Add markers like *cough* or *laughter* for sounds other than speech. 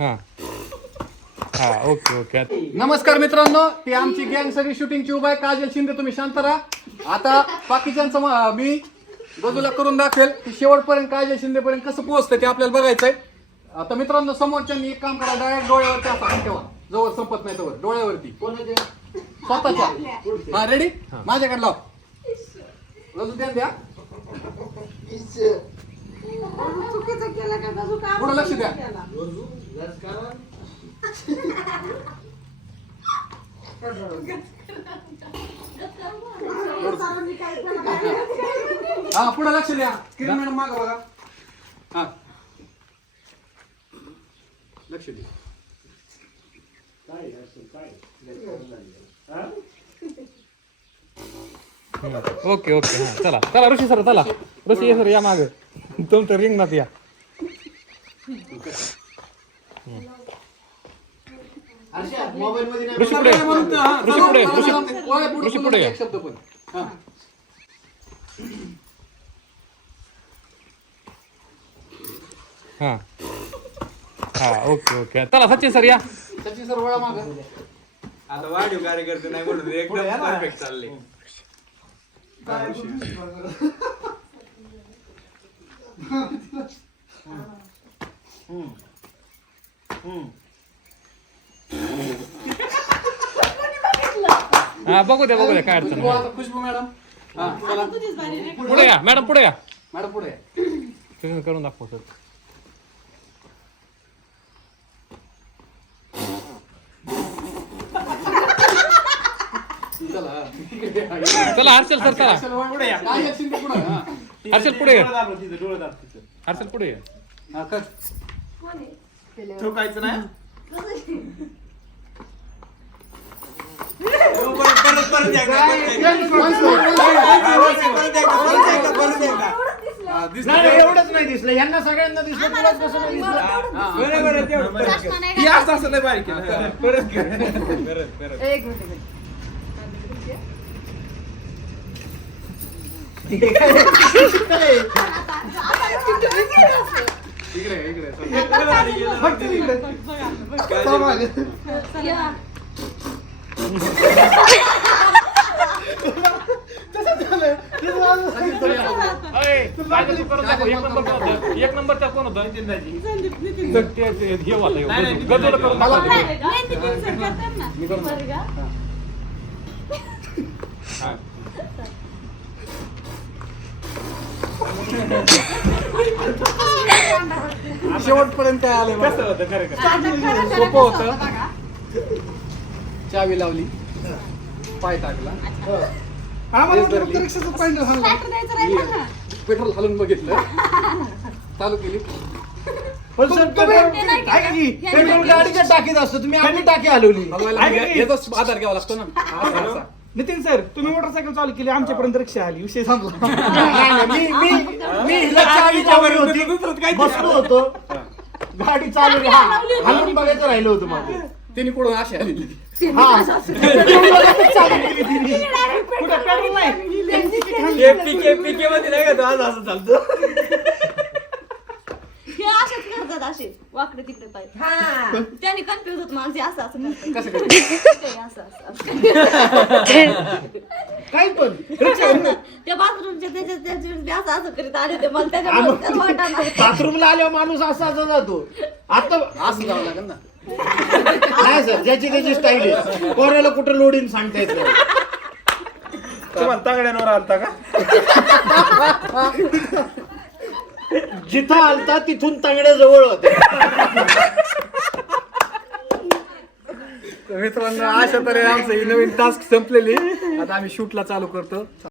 हा. हा okay okay. नमस्कार मित्रांनो ती आमची गँग सगळी शूटिंगची उभा आहे. काजल शिंदे तुम्ही शांत राहा. आता बाकीच्यांचं म- मी बाजूला करून दाखवेल की शेवटपर्यंत काजल शिंदे पर्यंत कसं पोहोचतं ते आपल्याला बघायचंय. आता मित्रांनो समोरच्यांनी एक काम करा डायरेक्ट डोळ्यावरती असा हात ठेवा. जवळ संपत नाही तोवर डोळ्यावरती. स्वतःच्या. हा रेडी माझ्याकडे लाव. रजू द्या द्या. चुकीचं केलं का गजू का पुढं लक्ष द्या. हा पुढे लक्ष द्या. किरण मॅडम माग बघा. हा. लक्ष द्या. Okay okay. हा चला. चला ऋषी सर चला. ऋषी सर या माग. तुमचं रिंगणात या ऋषी पुढे ऋषी पुढे ऋषी ऋषी पुढे या. हा हा हा ओके ओके चला सचिन सर या सचिन सर वळा माग आता वाढीव कार्यकर्ते नाही म्हणून एकदम परफेक्ट चालले. हा बघू द्या बघू द्या काय अडचण खुशबू नाही. आता खुशबू मॅडम हा चला पुढे या मॅडम पुढे या मॅडम पुढे तुम्ही करून दाखव सर चला हा. चला हर्षल सर चला चल, वळ. काय असेल ते पुढं हा. हर्षल पुढे या डोळं दाब तिथं. हर्षल पुढे या हा कर ठोकायचं नाही हो, परत परत परत एकदा, परत एकदा. परत एकदा, परत एकदा, परत एकदा. हा, दिसलं नाही का? एवढंच नाही दिसलं यांना सगळ्यांना दिसलं तुलाच कसं नाही दिसलं हा, हा. बरं, बरं, तेवढं परत कर. हे असं असं लय बारीक केलं. हा, परत कर. परत, परत. एक मिनिट इकडे इकडे फक्त तिकडे. सचिन सर या. एक नंबरचा कोण होता नितीनदाजी. करून मी करू *laughs* शेवटपर्यंत काय आलंय कसं. होतं? खरं खरं? सोपं होतं. चावी लावली. पाय टाकला. पेट्रोल घालून बघितलं. चालू केली. पण सर पेट्रोल ऐका की, पेट्रोल गाडीच्या टाकीत असतो. तुम्ही आपली टाकी हलवली. याचाच आधार घ्यावा लागतो ना. नितीन सर तुम्ही मोटरसायकल चालू केली आमच्यापर्यंत रिक्षा आली विषय संपला. *laughs* मी मी मी हिला होती. बसलो होतो. गाडी चालू हा हलवून बघायचं राहिलं होतं माझं तिने कुठून अशी आलेली हा. पेट्रोल बघायचं चालू केली. तिने. कुठं पेट्रोल नाही? हे पिके पिके मध्ये नाही का तो आज असं चालतं? करतात असे. वाकडे तिकडे पाहिजे त्याने कन्फ्युज होत माणसे असं असं. कसं *laughs* ते असं असं असं. काही पण. त्या बाथरूमच्या त्याच्या त्याच्या असं असं करीत आले ते मला त्याच्या वाटाणा. बाथरूमला आल्यावर माणूस असा असा जातो. आता असं जावं लागेल ना. नाही सर ज्याची त्याची स्टाईल आहे. कोणाला कुठं लोडीन सांगता येत नाही. तुम्हाला तांगड्यांवर आलता का? *laughs* जिथं आलता तिथून तांगड्या जवळ होते मित्रांनो अशा तऱ्हे आमचं ही नवीन टास्क संपलेली. आता आम्ही शूटला चालू करतो.